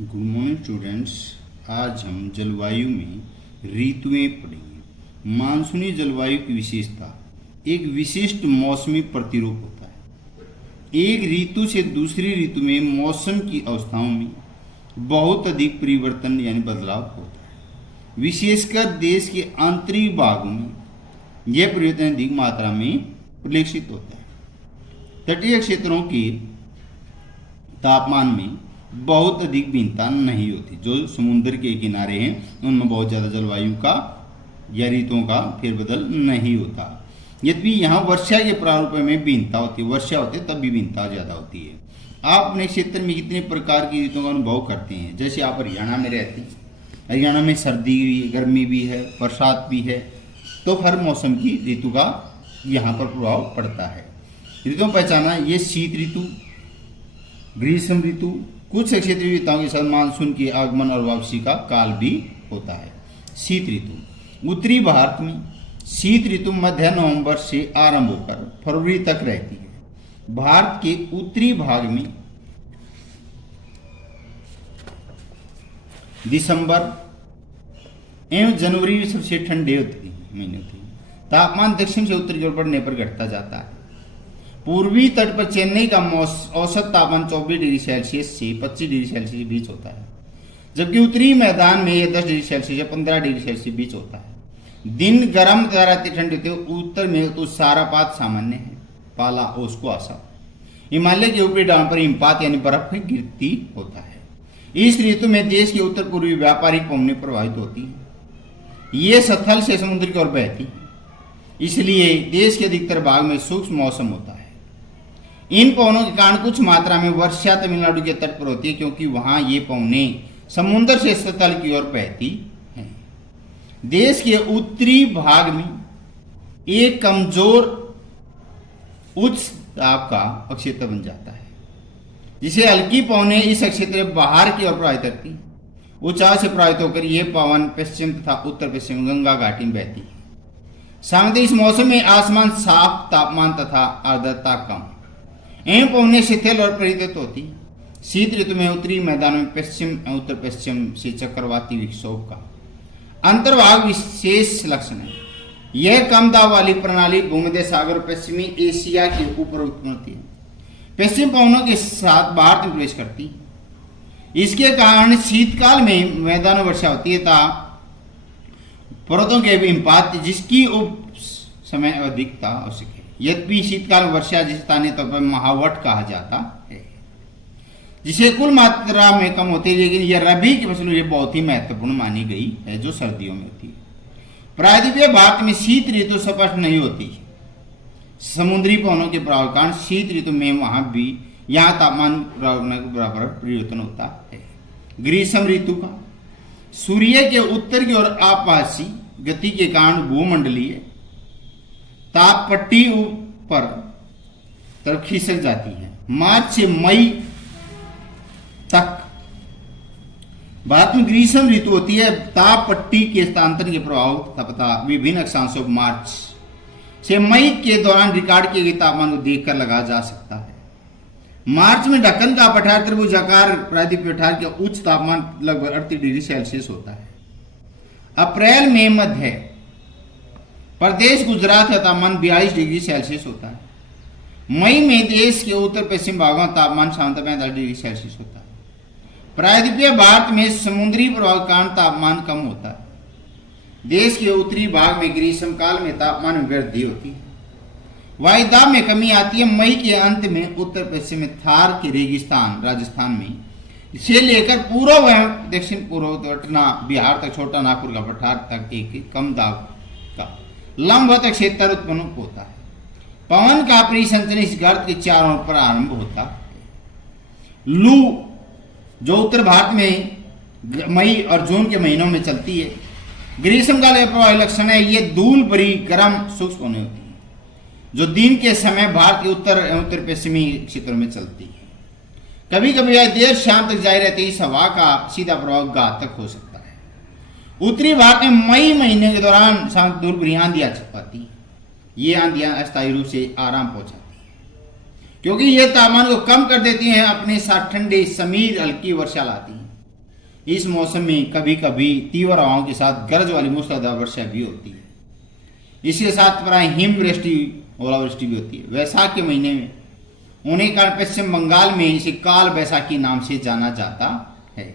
Good morning students. आज हम जलवायु में ऋतुएं पढ़ेंगे। मानसूनी जलवायु की विशेषता एक विशिष्ट मौसमी प्रतिरूप होता है। एक ऋतु से दूसरी ऋतु में मौसम की अवस्थाओं में बहुत अधिक परिवर्तन यानी बदलाव होता है। विशेषकर देश के आंतरिक भागों में यह परिवर्तन अधिक मात्रा में प्रदर्शित होता है। तटीय क्षेत्रों के तापमान में बहुत अधिक भिन्नता नहीं होती। जो समुद्र के किनारे हैं उनमें बहुत ज़्यादा जलवायु का या ऋतुओं का फेरबदल नहीं होता। यद्यपि यहाँ वर्षा के प्रारूप में भिन्नता होती है, वर्षा होती है तब भी भिन्नता ज़्यादा होती है। आप अपने क्षेत्र में कितने प्रकार की ऋतुओं का अनुभव करते हैं? जैसे आप हरियाणा में रहते हैं, हरियाणा में सर्दी भी, गर्मी भी है, बरसात भी है, तो हर मौसम की ऋतु का यहाँ पर प्रभाव पड़ता है। ऋतुओं पहचाना, ये शीत ऋतु, ग्रीष्म ऋतु, कुछ क्षेत्रीय ऋतुओं के साथ मानसून के आगमन और वापसी का काल भी होता है। शीत ऋतु उत्तरी भारत में शीत ऋतु मध्य नवंबर से आरंभ होकर फरवरी तक रहती है। भारत के उत्तरी भाग में दिसंबर एवं जनवरी सबसे ठंडे महीने होते हैं। तापमान दक्षिण से उत्तर की ओर बढ़ने पर घटता जाता है। पूर्वी तट पर चेन्नई का औसत तापमान 24 डिग्री सेल्सियस से 25 डिग्री सेल्सियस के बीच होता है, जबकि उत्तरी मैदान में यह 10 डिग्री सेल्सियस या 15 डिग्री सेल्सियस के बीच होता है। दिन गर्म तथा रात्रि ठंडी होती है। उत्तर में तो सारापात सामान्य है, पाला ओस कुआसा। हिमालय के ऊपरी डाउन पर हिमपात यानी बर्फ गिरती होता है। इस ऋतु में देश के उत्तर पूर्वी व्यापारिक पवनें प्रभावित होती है। ये स्थल से समुद्र की ओर बहती है, इसलिए देश के अधिकतर भाग में शुष्क मौसम होता है। इन पवनों के कारण कुछ मात्रा में वर्षा तमिलनाडु के तट पर होती है, क्योंकि वहां ये पवनें समुद्र से स्थल की ओर बहती हैं। देश के उत्तरी भाग में एक कमजोर उच्च दाब का अक्षेत्र बन जाता है, जिसे हल्की पवनें इस अक्षेत्र बाहर की ओर प्रवाहित करती। ऊंचाई से प्रभावित होकर यह पवन पश्चिम तथा उत्तर पश्चिम गंगा घाटी में बहती है। सामान्यतः इस मौसम में आसमान साफ, तापमान तथा आर्द्रता कम एवं पवनें शिथिल और परिवर्तित होती। शीत ऋतु में उत्तरी मैदानों में पश्चिम एवं उत्तर पश्चिम से चक्रवाती विक्षोभ का अंतर्भाग विशेष लक्षण है। यह कम दाब वाली प्रणाली भूमध्य सागर और पश्चिमी एशिया के ऊपर उत्पन्न होती है। पश्चिम पवनों के साथ भारत में प्रवेश करती है। इसके कारण शीतकाल में मैदानों वर्षा होती है तथा पर्वतों के हिमपात, जिसकी उप समय अधिकता आवश्यक है। यद्यपि शीतकाल वर्षा जिसे स्थानीय तौर पर महावट कहा जाता है, जिसे कुल मात्रा में कम होती है, लेकिन यह रबी की फसलों ये बहुत ही महत्वपूर्ण मानी गई है, जो सर्दियों में होती है। प्रायद्वीपीय भारत में शीत ऋतु स्पष्ट नहीं होती। समुद्री पवनों के प्रभाव कारण शीत ऋतु में वहां भी यहाँ तापमान बराबर परिवर्तन होता है। ग्रीष्म ऋतु का सूर्य के उत्तर की ओर आपासी गति के कारण भूमंडलीय ताप पट्टी ऊपर तरफ खिसक जाती है। मार्च से मई तक भारत में ग्रीष्म ऋतु होती है। ताप पट्टी के स्थानांतरण के प्रभाव तथा विभिन्न अक्षांशों मार्च से मई के दौरान रिकॉर्ड किए गए तापमान को देखकर लगाया जा सकता है। मार्च में ढक्कन का पठार त्रिभुजाकार प्रायद्वीपीय पठार का उच्च तापमान लगभग 38 डिग्री सेल्सियस होता है। अप्रैल में मध्य प्रदेश गुजरात का तापमान 42 डिग्री सेल्सियस होता है। मई में देश के उत्तर पश्चिम भागों का तापमान सामान्यतः 45 डिग्री सेल्सियस होता है। प्रायद्वीपीय भारत में समुद्री प्रभाव के कारण तापमान कम होता है। देश के उत्तरी भाग में ग्रीष्म काल में तापमान में वृद्धि होती है। वायुदाब में कमी आती है। मई के अंत में उत्तर पश्चिम में थार के रेगिस्तान राजस्थान में से लेकर पूर्व एवं दक्षिण पूर्व पटना बिहार तक छोटा नागपुर का पठार तक एक कम दाब का लंबवत क्षेत्र उत्पन्न होता है। पवन का परिसंचरण इस गर्त के चारों ओर प्रारंभ होता है। लू जो उत्तर भारत में मई और जून के महीनों में चलती है। ग्रीष्मकाल का प्रभावी लक्षण है, ये धूल भरी गर्म शुष्क होने होती है, जो दिन के समय भारत के उत्तर एवं उत्तर पश्चिमी क्षेत्रों में चलती है। कभी कभी यह देर शाम तक जारी रहती है। इस हवा का सीधा प्रभाव घातक हो सकता है। उत्तरी भारत में मई महीने के दौरान शाम धूल भरी आंधियां चलती है। ये आंधियां अस्थायी रूप से आराम पहुंचाती हैं, क्योंकि ये तापमान को कम कर देती हैं, अपने साथ ठंडे समीर हल्की वर्षा लाती हैं। इस मौसम में कभी कभी तीव्र हवाओं के साथ गरज वाली मूसलाधार वर्षा भी होती है। इसके साथ प्राय हिमवृष्टि, ओलावृष्टि भी होती है। वैशाख के महीने में होने के कारण पश्चिम बंगाल में इसे काल बैसाखी नाम से जाना जाता है।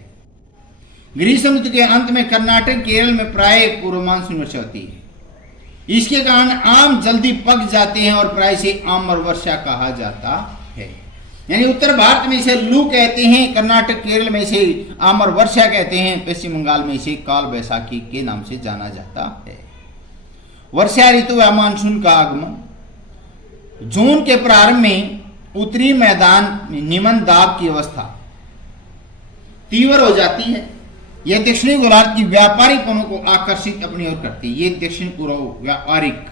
ग्रीष्म ऋतु के अंत में कर्नाटक, केरल में प्राय पूर्व मानसून वर्षा होती है। इसके कारण आम जल्दी पक जाते हैं और प्राय से आम्र वर्षा कहा जाता है। यानी उत्तर भारत में इसे लू कहते हैं, कर्नाटक, केरल में इसे आम्र वर्षा कहते हैं, पश्चिम बंगाल में इसे काल बैसाखी के नाम से जाना जाता है। वर्षा ऋतु या मानसून का आगमन जून के प्रारंभ में उत्तरी मैदान में निम्न दाब की अवस्था तीव्र हो जाती है। यह दक्षिणी गोलार्ध की व्यापारिक पवनों को आकर्षित अपनी ओर करती है। ये दक्षिण पूर्व व्यापारिक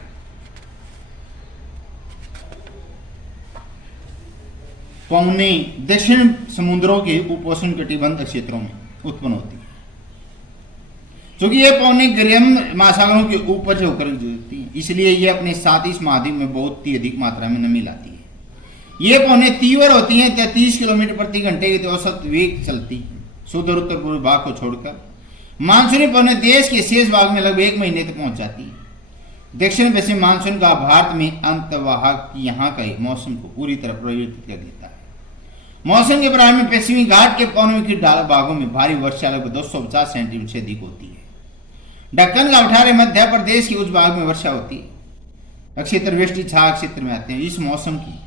पवनें दक्षिण समुद्रों के उपोष्ण कटिबंध क्षेत्रों में उत्पन्न होती है। क्योंकि ये पवनें गर्म महासागरों के ऊपर से होकर गुजरती हैं, इसलिए ये अपने साथ इस महाद्वीप में बहुत ही अधिक मात्रा में नमी लाती है। ये पवनें तीव्र होती हैं, 33 किलोमीटर प्रति घंटे के औसत वेग चलती है। सुदूर उत्तर पूर्व भाग को छोड़कर मानसूनी पवनें देश के शेष भाग में लगभग 1 महीने तक पहुंच जाती है। दक्षिण पश्चिम मानसून का भारत में अंतवाहक यहाँ का मौसम को पूरी तरह परिवर्तित कर देता है। मौसम के प्रारंभ में पश्चिमी घाट के पवनों की भागों में भारी वर्षा लगभग 250 सेंटीमीटर से अधिक होती है। दक्कन का 18 मध्य प्रदेश के उच्च भाग में वर्षा होती है। क्षेत्र वृष्टि छा क्षेत्र में आते हैं। इस मौसम की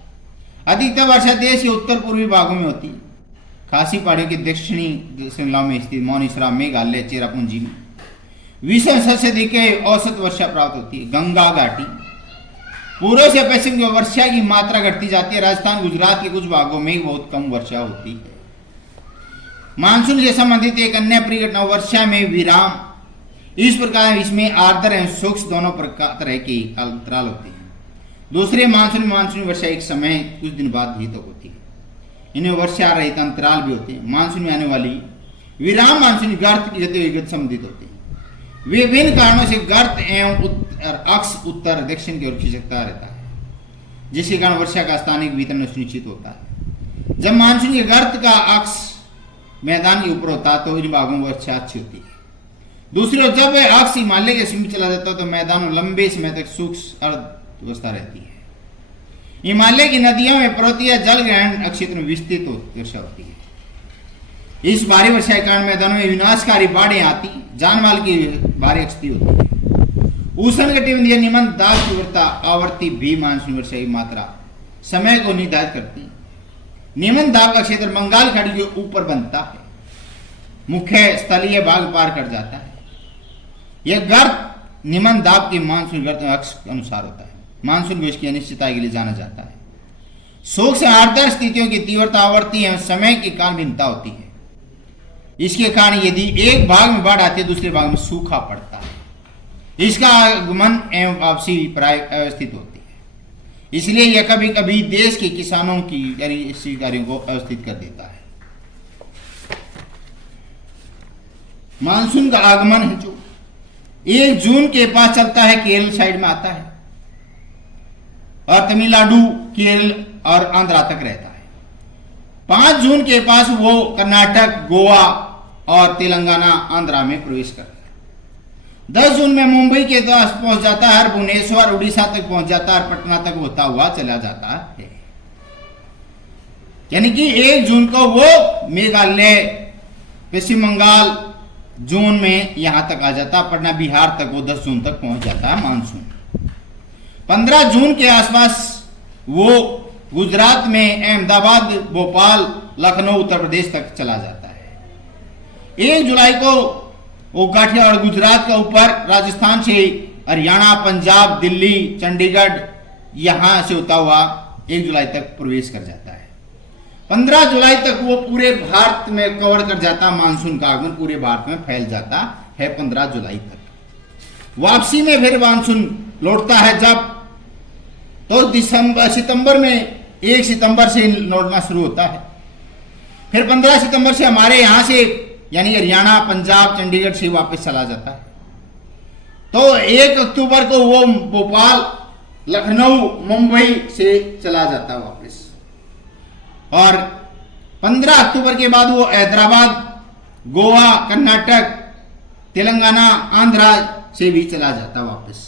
अधिकतर वर्षा देश के उत्तर पूर्वी भागों में होती है। खासी पहाड़ियों की दक्षिणी श्रृंखलाओं में स्थित मौनीसरा, मेघालय, चेरापूंजी में 20 से अधिक औसत वर्षा प्राप्त होती है। गंगा घाटी पूर्व से पश्चिम की वर्षा की मात्रा घटती जाती है। राजस्थान, गुजरात के कुछ भागों में बहुत कम वर्षा होती है। मानसून से संबंधित एक अन्य परिघटना वर्षा में विराम। इस प्रकार इसमें आर्द्र एवं शुष्क दोनों तरह के अंतराल होते हैं। दूसरे मानसूनी वर्षा एक समय कुछ दिन बाद ही तो होती है। इन्हें वर्षा रहित अंतराल भी होते हैं। मानसून में आने वाली विराम मानसूनी गर्त की गतिविधि संबंधित होते हैं। विभिन्न कारणों से गर्त एवं अक्ष उत्तर दक्षिण की ओर खिसकता रहता है, जिसके कारण वर्षा का स्थानिक वितरण सुनिश्चित होता है। जब मानसून के गर्त का अक्ष मैदान के ऊपर होता है तो इन भागों में वर्षा अच्छी होती है। दूसरी ओर जब अक्ष हिमालय के समीप चला जाता है तो मैदान में लंबे समय तक शुष्क अवस्था रहती है। हिमालय की नदियों में पर्वतीय जल ग्रहण क्षेत्र में विस्तृत वर्षा होती है। इस भारी वर्षा के कारण मैदानों में विनाशकारी बाढ़ें आती, जानमाल की भारी क्षति होती है। उष्णकटिबंधीय निम्न दाब तीव्रता आवर्ती भी मानसून वर्षा की मात्रा समय को निर्धारित करती है। निम्न दाब का क्षेत्र बंगाल खाड़ी के ऊपर बनता है, मुख्य स्थलीय भाग पार कर जाता है। यह गर्त निम्न दाब के मानसून गर्त अक्ष के अनुसार होता है। मानसून को इसकी अनिश्चितता के लिए जाना जाता है। सूक्ष्म आर्द्र स्थितियों की तीव्रता आवर्ती एवं समय के कारण भिन्नता होती है। इसके कारण यदि एक भाग में बाढ़ आती है दूसरे भाग में सूखा पड़ता है। इसका आगमन एवं वापसी प्राय अव्यवस्थित होती है। इसलिए यह कभी कभी देश के किसानों की कृषि कार्यों को अवस्थित कर देता है। मानसून का आगमन है जो 1 जून के पास चलता है, केरल साइड में आता है और तमिलनाडु, केरल और आंध्रा तक रहता है। 5 जून के पास वो कर्नाटक, गोवा और तेलंगाना, आंध्रा में प्रवेश करता है। 10 जून में मुंबई के पास पहुंच जाता है, भुवनेश्वर, उड़ीसा तक पहुंच जाता है और पटना तक होता हुआ चला जाता है। यानी कि 1 जून को वो मेघालय, पश्चिम बंगाल जून में यहां तक आ जाता है। पटना, बिहार तक वो 10 जून तक पहुंच जाता है मानसून। 15 जून के आसपास वो गुजरात में अहमदाबाद, भोपाल, लखनऊ, उत्तर प्रदेश तक चला जाता है। 1 जुलाई को वो गाठिया और गुजरात का ऊपर राजस्थान से हरियाणा, पंजाब, दिल्ली, चंडीगढ़ यहां से होता हुआ 1 जुलाई तक प्रवेश कर जाता है। 15 जुलाई तक वो पूरे भारत में कवर कर जाता है। मानसून का आगमन पूरे भारत में फैल जाता है 15 जुलाई तक। वापसी में फिर मानसून लौटता है जब तो सितंबर में 1 सितंबर से लौटना शुरू होता है। फिर 15 सितंबर से हमारे यहां से यानी हरियाणा, पंजाब, चंडीगढ़ से वापस चला जाता है। तो 1 अक्टूबर को वो भोपाल, लखनऊ, मुंबई से चला जाता है वापस। और 15 अक्टूबर के बाद वो हैदराबाद गोवा, कर्नाटक, तेलंगाना, आंध्रा से भी चला जाता वापस।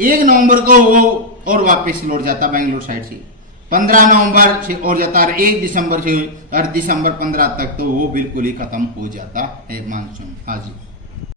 1 नवंबर को वो और वापस लौट जाता बेंगलोर साइड से। 15 नवंबर से और जाता है, 1 दिसंबर से और दिसंबर 15 तक तो वो बिल्कुल ही खत्म हो जाता है मानसून। हाँ जी।